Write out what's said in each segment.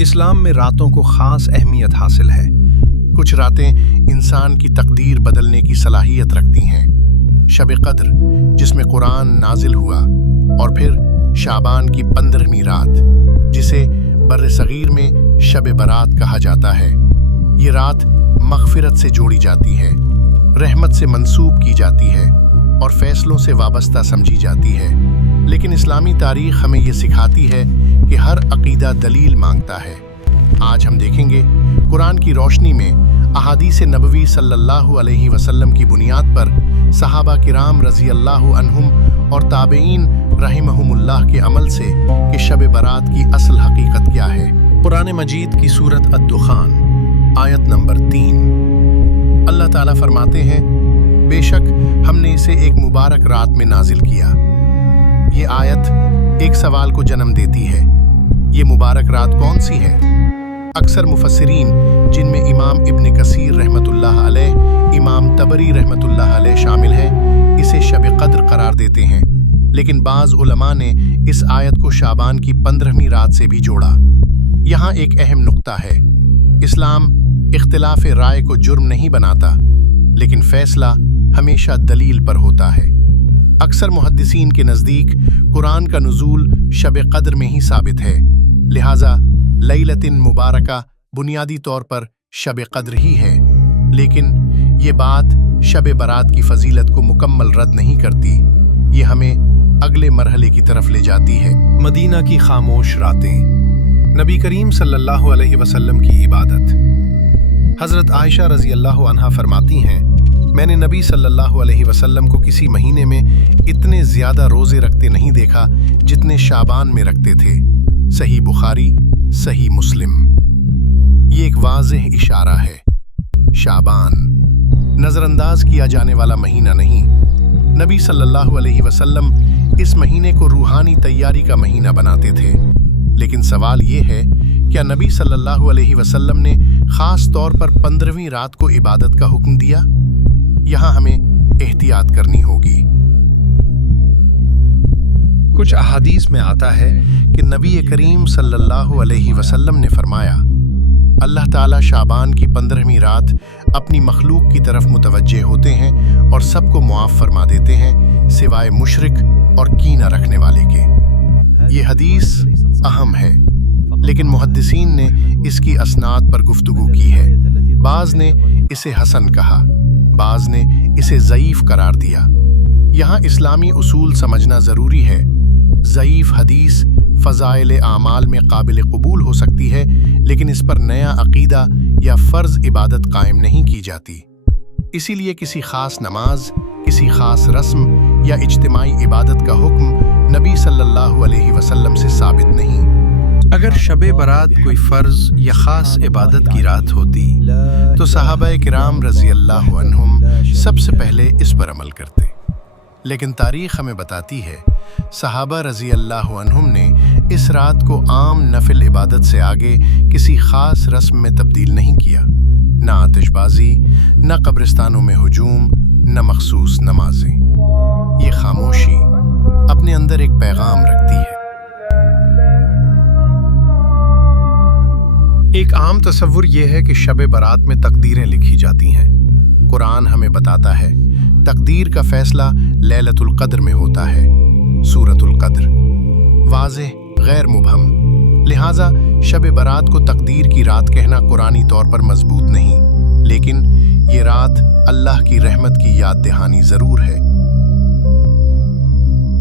اسلام میں راتوں کو خاص اہمیت حاصل ہے۔ کچھ راتیں انسان کی تقدیر بدلنے کی صلاحیت رکھتی ہیں۔ شب قدر جس میں قرآن نازل ہوا، اور پھر شعبان کی 15ویں رات جسے بر صغیر میں شب برات کہا جاتا ہے۔ یہ رات مغفرت سے جوڑی جاتی ہے، رحمت سے منسوب کی جاتی ہے اور فیصلوں سے وابستہ سمجھی جاتی ہے۔ لیکن اسلامی تاریخ ہمیں یہ سکھاتی ہے کہ ہر عقیدہ دلیل مانگتا ہے۔ آج ہم دیکھیں گے قرآن کی روشنی میں احادیث نبوی صلی اللہ علیہ وسلم کی بنیاد پر صحابہ کرام رضی اللہ عنہم اور تابعین رحمہم اللہ کے عمل سے کہ شب برات کی اصل حقیقت کیا ہے۔ قرآن مجید کی سورت الدخان آیت نمبر 3۔ اللہ تعالیٰ فرماتے ہیں، بے شک ہم نے اسے ایک مبارک رات میں نازل کیا۔ یہ آیت ایک سوال کو جنم دیتی ہے، یہ مبارک رات کون سی ہے؟ اکثر مفسرین جن میں امام ابن کثیر رحمۃ اللہ علیہ، امام طبری رحمۃ اللہ علیہ شامل ہیں، اسے شب قدر قرار دیتے ہیں، لیکن بعض علماء نے اس آیت کو شعبان کی 15ویں رات سے بھی جوڑا۔ یہاں ایک اہم نقطہ ہے، اسلام اختلاف رائے کو جرم نہیں بناتا، لیکن فیصلہ ہمیشہ دلیل پر ہوتا ہے۔ اکثر محدثین کے نزدیک قرآن کا نزول شب قدر میں ہی ثابت ہے، لہٰذا لیلۃ مبارکہ بنیادی طور پر شب قدر ہی ہے، لیکن یہ بات شب برات کی فضیلت کو مکمل رد نہیں کرتی، یہ ہمیں اگلے مرحلے کی طرف لے جاتی ہے۔ مدینہ کی خاموش راتیں، نبی کریم صلی اللہ علیہ وسلم کی عبادت۔ حضرت عائشہ رضی اللہ عنہا فرماتی ہیں، میں نے نبی صلی اللہ علیہ وسلم کو کسی مہینے میں اتنے زیادہ روزے رکھتے نہیں دیکھا جتنے شعبان میں رکھتے تھے۔ صحیح بخاری، صحیح مسلم۔ یہ ایک واضح اشارہ ہے، شعبان نظر انداز کیا جانے والا مہینہ نہیں۔ نبی صلی اللہ علیہ وسلم اس مہینے کو روحانی تیاری کا مہینہ بناتے تھے، لیکن سوال یہ ہے، کیا نبی صلی اللہ علیہ وسلم نے خاص طور پر 15ویں رات کو عبادت کا حکم دیا؟ یہاں ہمیں احتیاط کرنی ہوگی۔ کچھ احادیث میں آتا ہے کہ نبی کریم صلی اللہ علیہ وسلم نے فرمایا، اللہ تعالیٰ شعبان کی 15ویں رات اپنی مخلوق کی طرف متوجہ ہوتے ہیں اور سب کو معاف فرما دیتے ہیں سوائے مشرک اور کینہ رکھنے والے کے۔ یہ حدیث اہم ہے، لیکن محدثین نے اس کی اسناد پر گفتگو کی ہے۔ بعض نے اسے حسن کہا، بعض نے اسے ضعیف قرار دیا۔ یہاں اسلامی اصول سمجھنا ضروری ہے۔ ضعیف حدیث فضائل اعمال میں قابل قبول ہو سکتی ہے، لیکن اس پر نیا عقیدہ یا فرض عبادت قائم نہیں کی جاتی۔ اسی لیے کسی خاص نماز، کسی خاص رسم یا اجتماعی عبادت کا حکم نبی صلی اللہ علیہ وسلم سے ثابت نہیں۔ اگر شب برات کوئی فرض یا خاص عبادت کی رات ہوتی تو صحابہ کرام رضی اللہ عنہم سب سے پہلے اس پر عمل کرتے، لیکن تاریخ ہمیں بتاتی ہے صحابہ رضی اللہ عنہم نے اس رات کو عام نفل عبادت سے آگے کسی خاص رسم میں تبدیل نہیں کیا، نہ آتش بازی، نہ قبرستانوں میں ہجوم، نہ مخصوص نمازیں۔ یہ خاموشی اپنے اندر ایک پیغام رکھتی ہے۔ ایک عام تصور یہ ہے کہ شب برات میں تقدیریں لکھی جاتی ہیں۔ قرآن ہمیں بتاتا ہے تقدیر کا فیصلہ لیلۃ القدر میں ہوتا ہے، سورۃ القدر، واضح غیر مبہم۔ لہٰذا شب برات کو تقدیر کی رات کہنا قرآنی طور پر مضبوط نہیں، لیکن یہ رات اللہ کی رحمت کی یاد دہانی ضرور ہے۔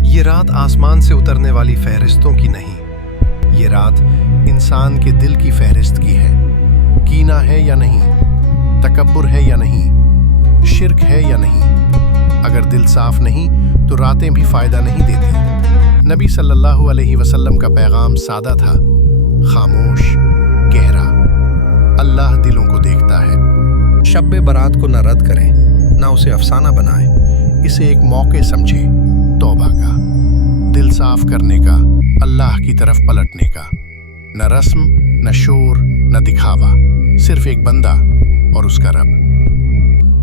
یہ رات آسمان سے اترنے والی فہرستوں کی نہیں، یہ رات انسان کے دل کی فہرست کی ہے۔ کینہ ہے یا نہیں، تکبر ہے یا نہیں، شرک ہے یا نہیں۔ اگر دل صاف نہیں تو راتیں بھی فائدہ نہیں دیتی۔ نبی صلی اللہ علیہ وسلم کا پیغام سادہ تھا، خاموش، گہرا۔ اللہ دلوں کو دیکھتا ہے۔ شب برات کو نہ رد کریں، نہ اسے افسانہ بنائیں، اسے ایک موقع سمجھیں، توبہ کا، دل صاف کرنے کا، اللہ کی طرف پلٹنے کا۔ نہ رسم، نہ شور، نہ دکھاوا، صرف ایک بندہ اور اس کا رب۔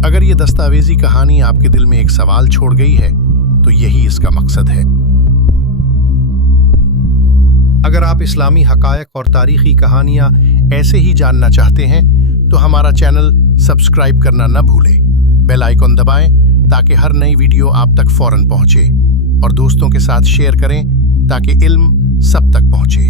اگر یہ دستاویزی کہانی آپ کے دل میں ایک سوال چھوڑ گئی ہے تو یہی اس کا مقصد ہے۔ اگر آپ اسلامی حقائق اور تاریخی کہانیاں ایسے ہی جاننا چاہتے ہیں تو ہمارا چینل سبسکرائب کرنا نہ بھولیں، بیل آئیکن دبائیں تاکہ ہر نئی ویڈیو آپ تک فوراً پہنچے، اور دوستوں کے ساتھ شیئر کریں تاکہ علم سب تک پہنچے۔